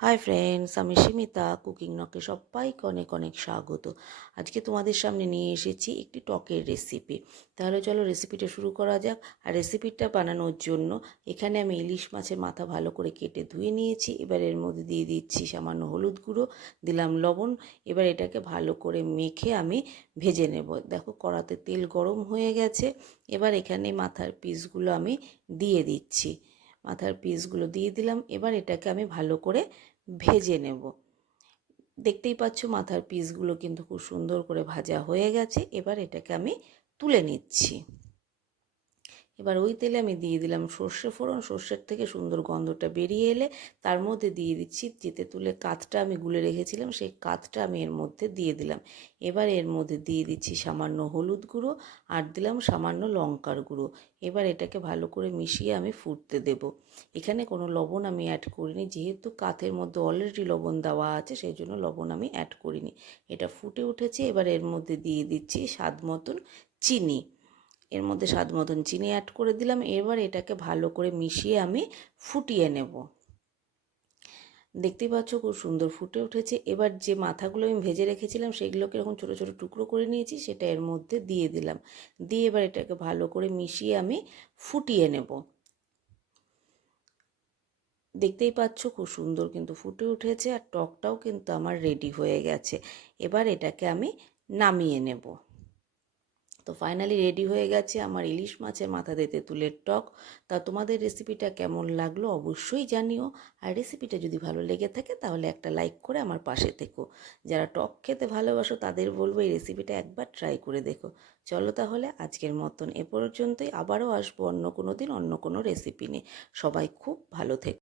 Hi friends, আমি Simita cooking নকে সবাইকে অনেক অনেক স্বাগত। আজকে তোমাদের সামনে নিয়ে এসেছি একটি টকের রেসিপি। তাহলে চলো রেসিপিটা শুরু করা যাক। আর রেসিপিটা বানানোর জন্য এখানে আমি ইলিশ মাছের মাথা ভালো করে কেটে ধুয়ে নিয়েছি। এবার এর মধ্যে দিয়ে দিচ্ছি সামান্য হলুদ গুঁড়ো, দিলাম লবণ। এবার এটাকে ভালো করে মেখে আমি ভেজে নেব। দেখো কড়াতে তেল গরম হয়ে গেছে। এবার এখানে মাথার পিসগুলো আমি দিয়ে দিচ্ছি। মাথার পিসগুলো দিয়ে দিলাম। এবার এটাকে আমি ভালো করে ভেজে নেব। দেখতেই পাচ্ছ মাথার পিসগুলো কিন্তু খুব সুন্দর করে ভাজা হয়ে গেছে। এবার এটাকে আমি তুলে নিচ্ছি। এবার ওই তেলে আমি দিয়ে দিলাম সর্ষে ফোড়ন। সর্ষের থেকে সুন্দর গন্ধটা বেরিয়ে এলে তার মধ্যে দিয়ে দিচ্ছি যে তেঁতুলের কাতটা আমি গুলে রেখেছিলাম, সেই কাতটা আমি এর মধ্যে দিয়ে দিলাম। এবার এর মধ্যে দিয়ে দিচ্ছি সামান্য হলুদ গুঁড়ো আর দিলাম সামান্য লঙ্কার গুঁড়ো। এবার এটাকে ভালো করে মিশিয়ে আমি ফুটতে দেব। এখানে কোনো লবণ আমি অ্যাড করিনি, যেহেতু কাতের মধ্যে অলরেডি লবণ দেওয়া আছে সেই জন্য লবণ আমি অ্যাড করিনি। এটা ফুটে উঠেছে। এবার এর মধ্যে দিয়ে দিচ্ছি স্বাদ মতন চিনি। এর মধ্যে স্বাদ মতন চিনি অ্যাড করে দিলাম। এবার এটাকে ভালো করে মিশিয়ে আমি ফুটিয়ে নেব। দেখতেই পাচ্ছ খুব সুন্দর ফুটে উঠেছে। এবার যে মাথাগুলো আমি ভেজে রেখেছিলাম সেগুলোকে এরকম ছোটো ছোটো টুকরো করে নিয়েছি, সেটা এর মধ্যে দিয়ে দিলাম। দিয়ে এবার এটাকে ভালো করে মিশিয়ে আমি ফুটিয়ে নেব। দেখতেই পাচ্ছ খুব সুন্দর কিন্তু ফুটে উঠেছে আর টকটাও কিন্তু আমার রেডি হয়ে গেছে। এবার এটাকে আমি নামিয়ে নেব। তো ফাইনালি রেডি হয়ে গেছে আমার ইলিশ মাছের মাথা দিয়ে তেঁতুলের টক। তা তোমাদের রেসিপিটা কেমন লাগলো অবশ্যই জানিও। আর রেসিপিটা যদি ভালো লেগে থাকে তাহলে একটা লাইক করে আমার পাশে থেকো। যারা টক খেতে ভালোবাসো তাদের বলবো এই রেসিপিটা একবার ট্রাই করে দেখো। চলো তাহলে আজকের মতন এ পর্যন্তই। আবারও আসবো অন্য কোনো দিন অন্য কোনো রেসিপি নিয়ে। সবাই খুব ভালো থেকো।